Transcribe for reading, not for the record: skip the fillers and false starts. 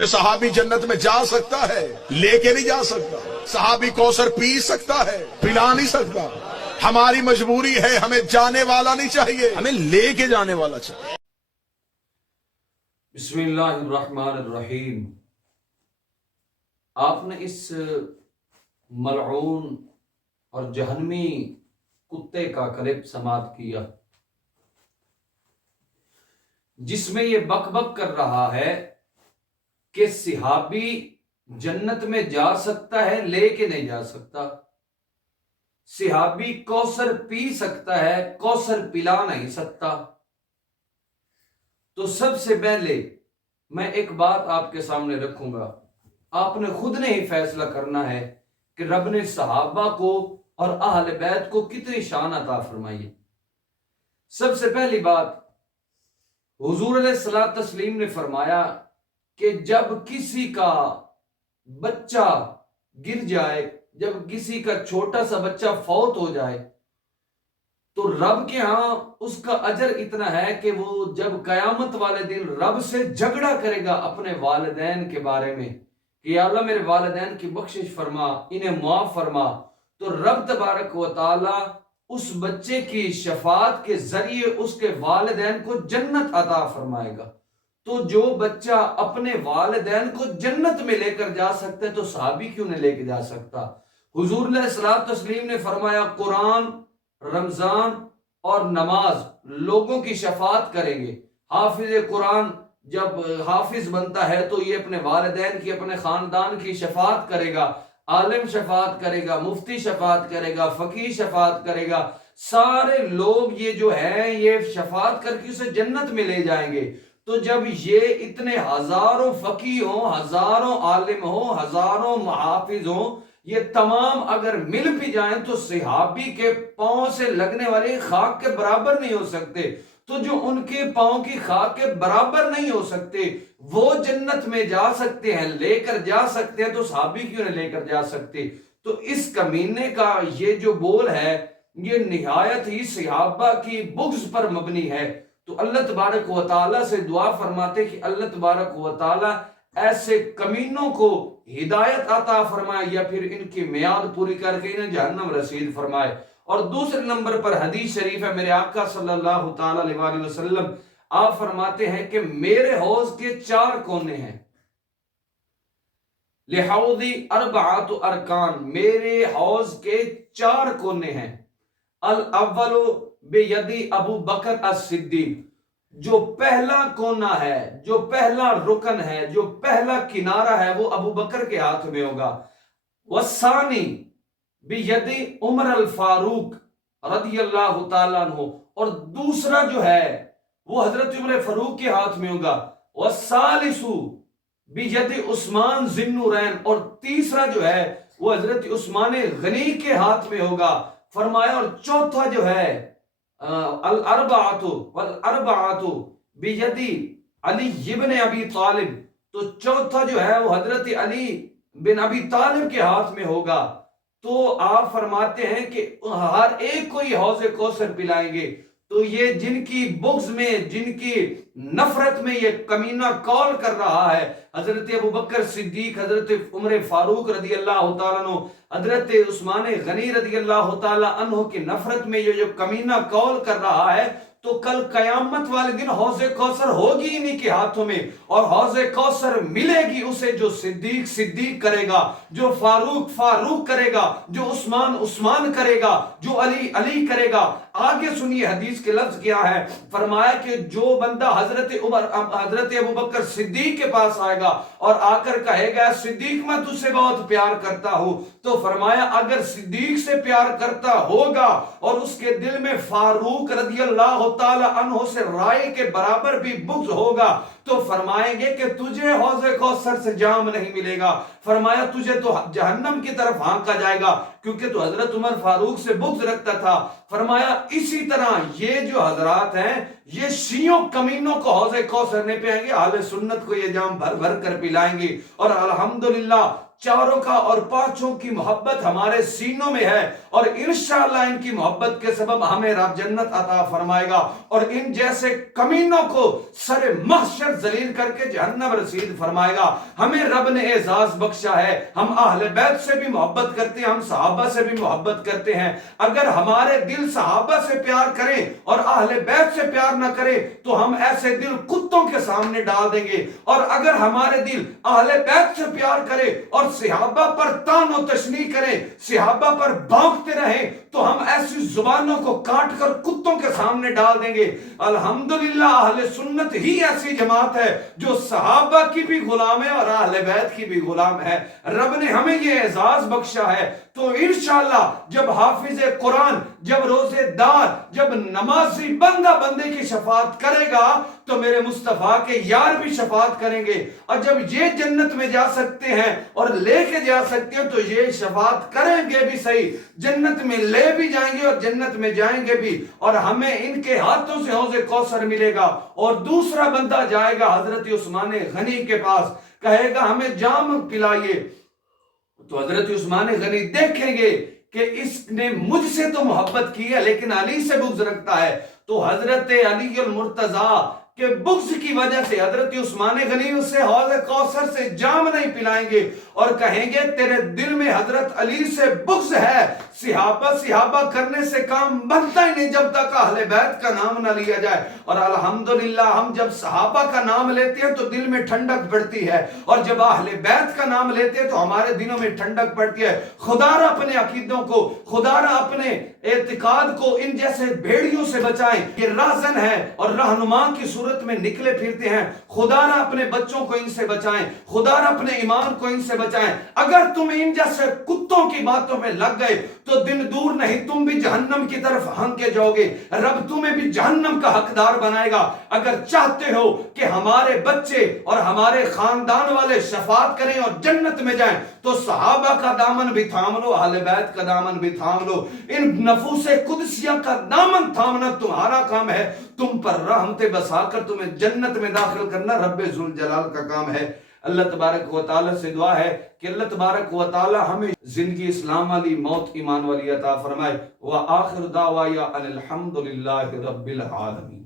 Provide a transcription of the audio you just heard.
صحابی جنت میں جا سکتا ہے، لے کے نہیں جا سکتا۔ صحابی کوثر پی سکتا ہے، پلا نہیں سکتا۔ ہماری مجبوری ہے، ہمیں جانے والا نہیں چاہیے، ہمیں لے کے جانے والا چاہیے۔ بسم اللہ الرحمن الرحیم۔ آپ نے اس ملعون اور جہنمی کتے کا کلپ سماعت کیا جس میں یہ بک بک کر رہا ہے کہ صحابی جنت میں جا سکتا ہے، لے کے نہیں جا سکتا۔ صحابی کوثر پی سکتا ہے، کوثر پلا نہیں سکتا۔ تو سب سے پہلے میں ایک بات آپ کے سامنے رکھوں گا، آپ نے خود نے ہی فیصلہ کرنا ہے کہ رب نے صحابہ کو اور اہل بیت کو کتنی شان عطا فرمائی ہے۔ سب سے پہلی بات، حضور علیہ الصلوۃ والتسلیم نے فرمایا کہ جب کسی کا بچہ گر جائے، جب کسی کا چھوٹا سا بچہ فوت ہو جائے تو رب کے ہاں اس کا اجر اتنا ہے کہ وہ جب قیامت والے دن رب سے جھگڑا کرے گا اپنے والدین کے بارے میں کہ یا اللہ میرے والدین کی بخشش فرما، انہیں معاف فرما، تو رب تبارک و تعالی اس بچے کی شفاعت کے ذریعے اس کے والدین کو جنت عطا فرمائے گا۔ تو جو بچہ اپنے والدین کو جنت میں لے کر جا سکتا ہے تو صحابی کیوں نہیں لے کے جا سکتا؟ حضور علیہ الصلوۃ والتسلیم نے فرمایا قرآن، رمضان اور نماز لوگوں کی شفاعت کریں گے۔ حافظ قرآن جب حافظ بنتا ہے تو یہ اپنے والدین کی، اپنے خاندان کی شفاعت کرے گا، عالم شفاعت کرے گا، مفتی شفاعت کرے گا، فقیہ شفاعت کرے گا، سارے لوگ یہ جو ہیں یہ شفاعت کر کے اسے جنت میں لے جائیں گے۔ تو جب یہ اتنے ہزاروں فقیہ ہوں، ہزاروں عالم ہوں، ہزاروں محافظ ہوں، یہ تمام اگر مل بھی جائیں تو صحابی کے پاؤں سے لگنے والے خاک کے برابر نہیں ہو سکتے۔ تو جو ان کے پاؤں کی خاک کے برابر نہیں ہو سکتے وہ جنت میں جا سکتے ہیں، لے کر جا سکتے ہیں، تو صحابی کیوں نہیں لے کر جا سکتے؟ تو اس کمینے کا یہ جو بول ہے یہ نہایت ہی صحابہ کی بغض پر مبنی ہے۔ تو اللہ تبارک و تعالیٰ سے دعا فرماتے کہ اللہ تبارک و تعالیٰ ایسے کمینوں کو ہدایت عطا فرمائے یا پھر ان کی میعاد پوری کر کے انہیں جہنم رسید فرمائے۔ اور دوسرے نمبر پر حدیث شریف ہے، میرے آقا صلی اللہ تعالیٰ علیہ وسلم آپ فرماتے ہیں کہ میرے حوض کے 4 کونے ہیں، لحوضی 4 ارکان، میرے حوض کے 4 کونے ہیں۔ الاول بیدی ابو بکر الصدیق، جو پہلا کونا ہے، جو پہلا رکن ہے، جو پہلا کنارہ ہے وہ ابو بکر کے ہاتھ میں ہوگا۔ والثانی بیدی عمر الفاروق رضی اللہ تعالیٰ عنہ، اور دوسرا جو ہے وہ حضرت عمر فاروق کے ہاتھ میں ہوگا۔ والثالث بیدی عثمان ذی النورین، اور تیسرا جو ہے وہ حضرت عثمان غنی کے ہاتھ میں ہوگا۔ فرمایا اور چوتھا جو ہے والاربعۃ بیدی علی بن ابی طالب، تو چوتھا جو ہے وہ حضرت علی بن ابی طالب کے ہاتھ میں ہوگا۔ تو آپ فرماتے ہیں کہ ہر ایک کو یہ حوض کوثر پلائیں گے۔ تو یہ جن کی بغض میں، جن کی نفرت میں یہ کمینہ کال کر رہا ہے، حضرت ابو بکر صدیق، حضرت عمر فاروق رضی اللہ تعالیٰ عنہ، حضرت عثمان غنی رضی اللہ تعالیٰ عنہ کی نفرت میں یہ جو کمینہ کال کر رہا ہے، تو کل قیامت والے دن حوض کوثر ہوگی انہی کے ہاتھوں میں، اور حوض کوثر ملے گی اسے جو صدیق صدیق کرے گا، جو فاروق فاروق کرے گا، جو عثمان عثمان کرے گا، جو علی علی کرے گا۔ آگے سنیے حدیث کے لفظ کیا ہے، فرمایا کہ جو بندہ حضرت ابو بکر صدیق کے پاس آئے گا اور آ کر کہے گا صدیق میں تجھ سے بہت پیار کرتا ہوں، تو فرمایا اگر صدیق سے پیار کرتا ہوگا اور اس کے دل میں فاروق رضی اللہ تعالی عنہ سے رائے کے برابر بھی بغض ہوگا تو فرمائیں گے کہ تجھے حوض کوثر سے جام نہیں ملے گا، فرمایا تجھے تو جہنم کی طرف ہانکا جائے گا کیونکہ تو حضرت عمر فاروق سے بغض رکھتا تھا۔ فرمایا اسی طرح یہ جو حضرات ہیں یہ شیعوں کمینوں کو حوض کوثر نہیں پلائیں گے، اہل سنت کو یہ جام بھر بھر کر پلائیں گے۔ اور الحمدللہ چاروں کا اور پانچوں کی محبت ہمارے سینوں میں ہے، اور انشاءاللہ ان کی محبت کے سبب ہمیں رب جنت عطا فرمائے گا، اور ان جیسے کمینوں کو سر محشر ذلیل کر کے جہنم رسید فرمائے گا۔ ہمیں رب نے اعزاز بخشا ہے، ہم اہل بیت سے بھی محبت کرتے ہیں، ہم صحابہ سے بھی محبت کرتے ہیں۔ اگر ہمارے دل صحابہ سے پیار کریں اور اہل بیت سے پیار نہ کریں تو ہم ایسے دل کتوں کے سامنے ڈال دیں گے، اور اگر ہمارے دل اہل بیت سے پیار کرے اور صحابہ پر تان و تشنیع کریں، صحابہ پر بھونکتے رہیں، تو ہم ایسی زبانوں کو کاٹ کر کتوں کے سامنے ڈال دیں گے۔ الحمدللہ اہل سنت ہی ایسی جماعت ہے جو صحابہ کی بھی غلام ہے اور اہل بیت کی بھی غلام ہے۔ رب نے ہمیں یہ اعزاز بخشا ہے، تو انشاءاللہ جب حافظ قرآن، جب روزے دار، جب نمازی بندہ بندے کی شفاعت کرے گا تو میرے مصطفیٰ کے یار بھی شفاعت کریں گے، اور جب یہ جنت میں جا سکتے ہیں اور لے کے جا سکتے ہیں تو یہ شفاعت کریں گے بھی صحیح، جنت میں لے بھی جائیں گے اور جنت میں جائیں گے بھی، اور ہمیں ان کے ہاتھوں سے حوض کوثر ملے گا۔ اور دوسرا بندہ جائے گا حضرت عثمان غنی کے پاس، کہے گا ہمیں جام پلائیے، تو حضرت عثمان غنی دیکھیں گے کہ اس نے مجھ سے تو محبت کی ہے لیکن علی سے بغض رکھتا ہے، تو حضرت علی المرتضیٰ کہ بغض کی وجہ سے حضرت عثمان غنی اسے حوض کوثر سے جام نہیں پلائیں گے، اور کہیں گے تیرے دل میں حضرت علی سے بغض ہے، صحابہ کرنے سے کام بنتا ہی نہیں جب تک اہل بیت کا نام نہ لیا جائے۔ اور الحمدللہ ہم جب صحابہ کا نام لیتے ہیں تو دل میں ٹھنڈک پڑتی ہے، اور جب اہل بیت کا نام لیتے ہیں تو ہمارے دلوں میں ٹھنڈک پڑتی ہے۔ خدا را اپنے عقیدوں کو، خدا را اپنے اعتقاد کو ان جیسے بھیڑیوں سے بچائیں، یہ راہزن ہے اور رہنما کی صورت میں نکلے پھرتے ہیں۔ خدا را اپنے بچوں کو ان سے بچائیں، خدا را اپنے ایمان کو ان سے بچائیں۔ اگر تم ان جیسے کتوں کی باتوں میں لگ گئے تو دن دور نہیں تم بھی جہنم کی طرف ہن کے جاؤ گے، رب تمہیں بھی جہنم کا حقدار بنائے گا۔ اگر چاہتے ہو کہ ہمارے بچے اور ہمارے خاندان والے شفاعت کریں اور جنت میں جائیں تو صحابہ کا دامن بھی تھام لو، اہل بیت کا دامن بھی تھام لو، ان نفوس قدسیہ کا دامن تھامنا تمہارا کام ہے، تم پر رحمتیں بسا کر تمہیں جنت میں داخل کرنا رب ذوالجلال کا کام ہے۔ اللہ تبارک و تعالیٰ سے دعا ہے کہ اللہ تبارک و تعالیٰ ہمیں زندگی اسلام والی، موت ایمان والی عطا فرمائے۔ وآخر دعوایا ان الحمدللہ رب العالمین۔